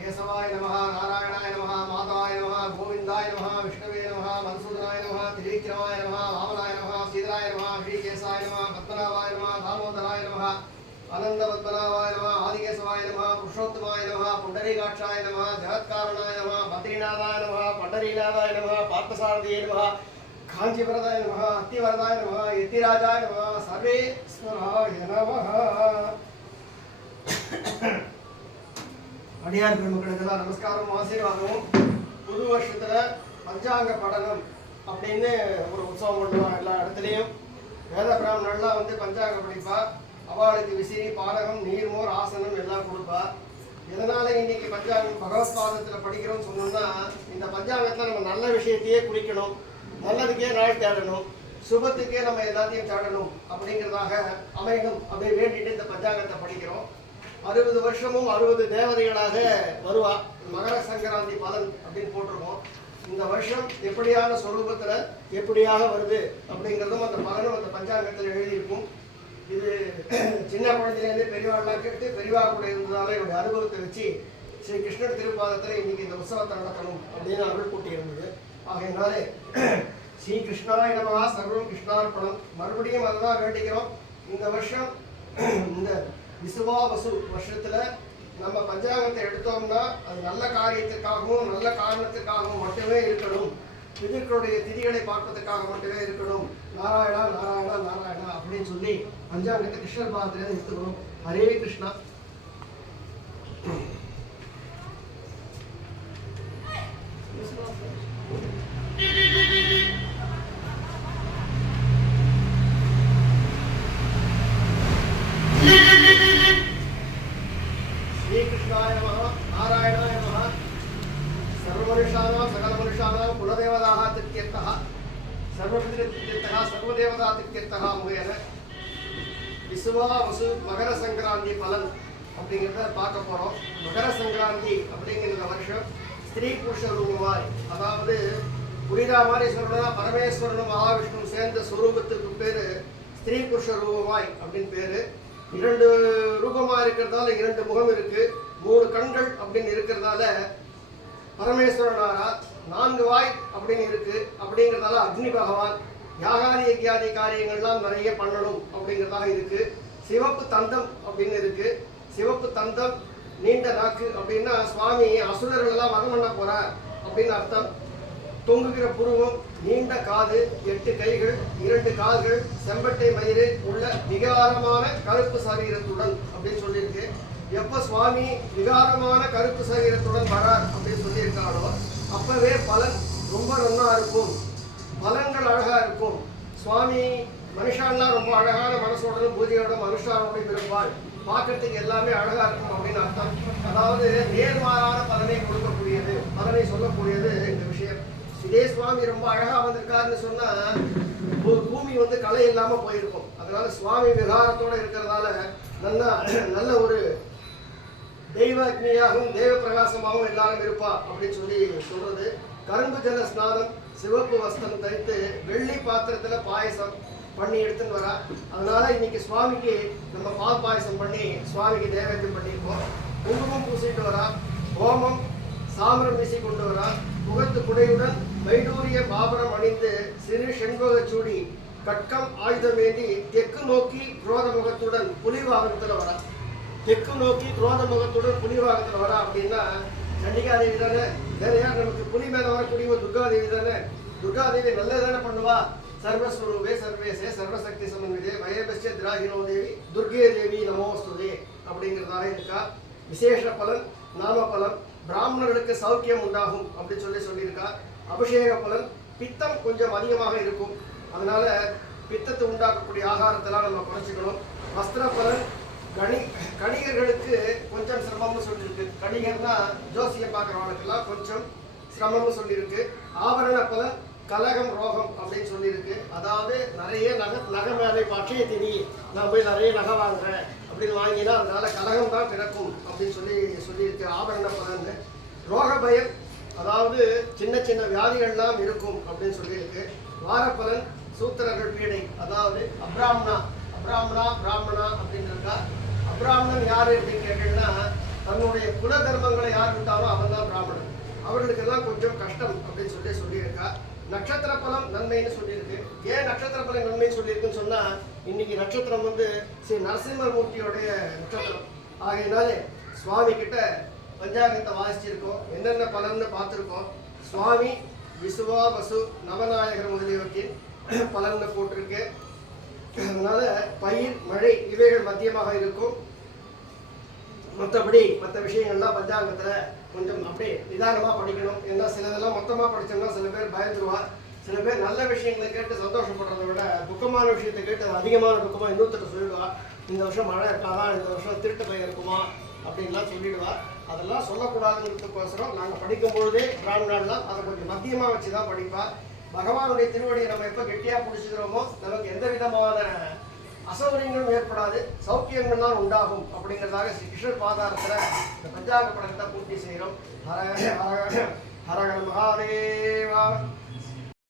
केशवाय नमः नारायणाय नमः माधवाय नमः गोविंदाय नमः विष्णवे नमः मधुसूदनाय नमः त्रिविक्रमाय नमः वामनाय नमः सीधराय नमः श्रीकेशाय नमः पद्मनाभाय नमः दामोदराय नमः आनंद पद्मनाभाय नमः आदिकेशवाय नमः पुरुषोत्तमाय नमः पुंडरीकाक्षाय नमः जगत्कारणाय नमः बद्रीनाथाय नमः पंडरीनाथाय नमः पार्थसारथिये नमः कांचीवरदाय नमः अत्तिवरदाय नमः यतिराजाय नमः सर्वेश्वराय नमः அடியார் பெருமக்களுக்கெல்லாம் நமஸ்காரம் ஆசீர்வாதம். புது வருஷத்துல பஞ்சாங்க படனம் அப்படின்னு ஒரு உற்சவம் பண்ணுவாங்க. எல்லா இடத்துலையும் வேத பிராமணர்லாம் வந்து பஞ்சாங்கம் படிப்பா. அவளுக்கு விசிறி பானகம் நீர்மோர் ஆசனம் எல்லாம் கொடுப்பா. எதனால இன்னைக்கு பஞ்சாங்கம் பகவத்பாதத்தில் படிக்கிறோம்னு சொன்னோம்னா, இந்த பஞ்சாங்கத்தில் நம்ம நல்ல விஷயத்தையே குறிக்கணும், நல்லதுக்கே நாள் தேடணும், சுபத்துக்கே நம்ம எல்லாத்தையும் தேடணும் அப்படிங்கிறதாக அமையணும் அப்படின்னு வேண்டிட்டு இந்த பஞ்சாங்கத்தை படிக்கிறோம். 60 வருஷமும் 60 தேவதைகளாக வருவா. மகர சங்கராந்தி பலன் அப்படின்னு போட்டிருக்கோம். இந்த வருஷம் எப்படியான சொரூபத்தில் எப்படியாக வருது அப்படிங்கிறதும் அந்த பலனும் அந்த பஞ்சாங்கத்தில் எழுதியிருக்கும். இது சின்ன குழந்தையிலேருந்து பெரியவாள்லாம் கேட்டு பெரியவா கூட இருந்ததால என்னுடைய அனுபவத்தை வச்சு ஸ்ரீ கிருஷ்ணன் திருப்பாதத்தில் இன்னைக்கு இந்த உற்சவத்தை நடத்தணும் அப்படின்னு அருள் கூட்டி இருந்தது. ஆகையினாலே ஸ்ரீ கிருஷ்ணாய நமஹ சர்வம் கிருஷ்ணார்ப்பணம். மறுபடியும் அதுதான் வேண்டிக்கிறோம். இந்த வருஷம் இந்த விசுவாவசு வருஷத்துல நம்ம பஞ்சாங்கத்தை எடுத்தோம்னா அது நல்ல காரியத்திற்காகவும் நல்ல காரணத்திற்காகவும் மட்டுமே இருக்கணும். பிதர்களுடைய திதிகளை பார்ப்பதற்காக மட்டுமே இருக்கணும். நாராயணா நாராயணா நாராயணா அப்படின்னு சொல்லி பஞ்சாங்கத்தை கிருஷ்ணர் பாதத்திலே எடுத்துக்கணும். ஹரே கிருஷ்ணா. श्रीकृष्णाय नमः नारायणाय नमः सर्वमनुष्याणां सकलमनुष्याणां कुलदेवताः तित्यर्थः सर्वपितृतित्यर्थः सर्वदेवता तित्यर्थः मुखेन விசுவாவசு மகர சங்கராந்தி பலன் அப்படிங்கிறத பார்க்க போகிறோம். மகர சங்கராந்தி அப்படிங்கிற வருஷம் ஸ்திரீ புருஷ ரூபமாய், அதாவது புரிதா மாதிரி சொல்லணும்னா பரமேஸ்வரனும் மகாவிஷ்ணுவும் சேர்ந்த ஸ்வரூபத்துக்கு பேர் ஸ்திரீ புருஷ ரூபமாய் அப்படின்னு பேர். 2 ரூபமாக இருக்கிறதால 2 முகம் இருக்கு, 3 கண்கள் அப்படின்னு இருக்கிறதால பரமேஸ்வரனாரா, 4 வாய் அப்படின்னு இருக்கு. அப்படிங்கிறதால அக்னி பகவான் யாகாதி யக்யாதி காரியங்கள்லாம் நிறைய பண்ணணும் அப்படிங்கிறதாக இருக்கு. சிவப்பு தந்தம் அப்படின்னு இருக்கு. சிவப்பு தந்தம் நீண்ட நாக்கு அப்படின்னா சுவாமி அசுரர்களெல்லாம் வதம் பண்ண போறார் அப்படின்னு அர்த்தம். தொங்குகிற புருவம், நீண்ட காது, 8 கைகள், 2 கால்கள், செம்பட்டை மயிறு உள்ள விகாரமான கருப்பு சரீரத்துடன் அப்படின்னு சொல்லியிருக்கு. எப்போ சுவாமி விகாரமான கருப்பு சரீரத்துடன் வரார் அப்படின்னு சொல்லியிருக்காரோ அப்பவே பலன் ரொம்ப நல்லா இருக்கும், பலன்கள் அழகா இருக்கும். சுவாமி மனுஷான்லாம் ரொம்ப அழகான மனசோட பூஜையோட மனுஷானோட இருப்பாள், பார்க்கறதுக்கு எல்லாமே அழகா இருக்கும் அப்படின்னு அர்த்தம். அதாவது நேர்மாறான பலனை கொடுக்கக்கூடியது, பலனை சொல்லக்கூடியது இந்த விஷயம். இதே சுவாமி ரொம்ப அழகா வந்திருக்காருன்னு சொன்னா பூமி வந்து களை இல்லாம போயிருக்கும். அதனால சுவாமி விகாரத்தோட இருக்கிறதால நல்ல ஒரு தெய்வ அக்னியாகவும் தெய்வ பிரகாசமாகவும் எல்லாரும் இருப்பா அப்படின்னு சொல்லி சொல்றது. கரும்பு ஜல ஸ்நானம், சிவப்பு வஸ்திரம் தரித்து வெள்ளி பாத்திரத்துல பாயசம் பண்ணி எடுத்துன்னு வரா. அதனால இன்னைக்கு சுவாமிக்கு நம்ம பால் பாயசம் பண்ணி சுவாமிக்கு நைவேத்தியம் பண்ணியிருக்கோம். குங்குமம் பூசிட்டு வரா, ஹோமம் சாமரம் வீசி கொண்டு வரா, முகத்து குடையுடன் வைடூரிய பாபரம் அணிந்து சிறு செண்பகச்சூடி கட்கம் ஆயுதமேந்தி தெற்கு நோக்கி குரோத முகத்துடன் புலிவாகனத்துல வரா. தெற்கு நோக்கி குரோத முகத்துடன் புலிவாகனத்துல வரா அப்படின்னா சண்டிகாதேவி தானே, வேற யார் நமக்கு புலி மேல வரக்கூடிய துர்காதேவி தானே. துர்காதேவி நல்லதானே பண்ணுவா. சர்வஸ்வரூபே சர்வேசே சர்வசக்தி சமன்விதே வயபஸ்ய திராகினோ தேவி துர்கே தேவி நமோஸ்துதே அப்படிங்கிறதாக இருக்கா. விசேஷ பலன், நாம பலன், பிராமணர்களுக்கு சௌக்கியம் உண்டாகும் அப்படின்னு சொல்லியிருக்கா. அபிஷேக பலன், பித்தம் கொஞ்சம் அதிகமாக இருக்கும், அதனால பித்தத்தை உண்டாக்கக்கூடிய ஆகாரத்தெல்லாம் நம்ம குறைச்சிக்கணும். வஸ்திர பலன், கணிகர்களுக்கு கொஞ்சம் சிரமம்னு சொல்லியிருக்கு. கணிகர்னா ஜோசியை பார்க்குறவங்களுக்கெல்லாம் கொஞ்சம் சிரமம்னு சொல்லியிருக்கு. ஆபரண பலன், கலகம் ரோகம் அப்படின்னு சொல்லியிருக்கு. அதாவது நிறைய நகை மேலே பட்சைய திரி, நான் போய் நிறைய நகை வாங்குறேன் அப்படின்னு வாங்கினா அதனால கலகம் தான் பிறக்கும் அப்படின்னு சொல்லியிருக்கு. ஆபரண பலன். ரோக பயம், அதாவது சின்ன சின்ன வியாதிகள்லாம் இருக்கும் அப்படின்னு சொல்லியிருக்கு. வாரப்பலன், சூத்திரர்கள் பீடை, அதாவது அப்ராம்னா பிராமணா அப்படின்னு இருக்கா. அப்ராமணன் யாரு அப்படின்னு கேட்டீங்கன்னா தன்னுடைய குல தர்மங்களை யார் விட்டாரோ அவன் தான் பிராமணன். அவர்களுக்கெல்லாம் கொஞ்சம் கஷ்டம் அப்படின்னு சொல்லியிருக்கா. நட்சத்திர பலம் நன்மைன்னு சொல்லியிருக்கு. ஏன் நட்சத்திர பலம் நன்மைன்னு சொல்லியிருக்குன்னு சொன்னா, இன்னைக்கு நட்சத்திரம் ஸ்ரீ நரசிம்மமூர்த்தியோடைய நட்சத்திரம் ஆகையினாலே சுவாமி கிட்ட பஞ்சாங்கத்தை வாசிச்சிருக்கோம், என்னென்ன பலன்னு பார்த்துருக்கோம். சுவாமி விசுவா வசு நவநாயகர் முதலியவற்றின் பலன்னு போட்டிருக்கு. அதனால பயிர் மழை இவைகள் மத்தியமாக இருக்கும். மற்றபடி மற்ற விஷயங்கள்லாம் பஞ்சாங்கத்தில் கொஞ்சம் அப்படியே நிதானமாக படிக்கணும். ஏன்னா சிலதெல்லாம் மொத்தமாக படித்தோம்னா சில பேர் பயந்துருவா. சில பேர் நல்ல விஷயங்களை கேட்டு சந்தோஷப்படுறதை விட துக்கமான விஷயத்தை கேட்டு அது அதிகமான துக்கமாக இன்னொருத்தர் சொல்லிடுவா. இந்த வருஷம் மழை இருக்காதா, இந்த வருஷம் திருட்டு பயிர் இருக்குமா அப்படின்லாம் சொல்லிடுவா. அதெல்லாம் சொல்லக்கூடாதுங்கிறதுக்கோசரம் நாங்கள் படிக்கும்பொழுதே பிராமணர்லாம் அதை கொஞ்சம் மத்தியமாக வச்சு தான் படிப்பா. பகவானுடைய திருவடியை நம்ம எப்போ கெட்டியாக பிடிச்சிக்கிறோமோ நமக்கு எந்த விதமான அசௌகரியங்களும் ஏற்படாது, சௌக்கியங்கள் தான் உண்டாகும் அப்படிங்கிறதாக ஸ்ரீ கிருஷ்ணர் பாதாரத்தில் இந்த பஞ்சாங்க படத்தை பூர்த்தி செய்கிறோம். ஹர ஹர ஹர மகாதேவ.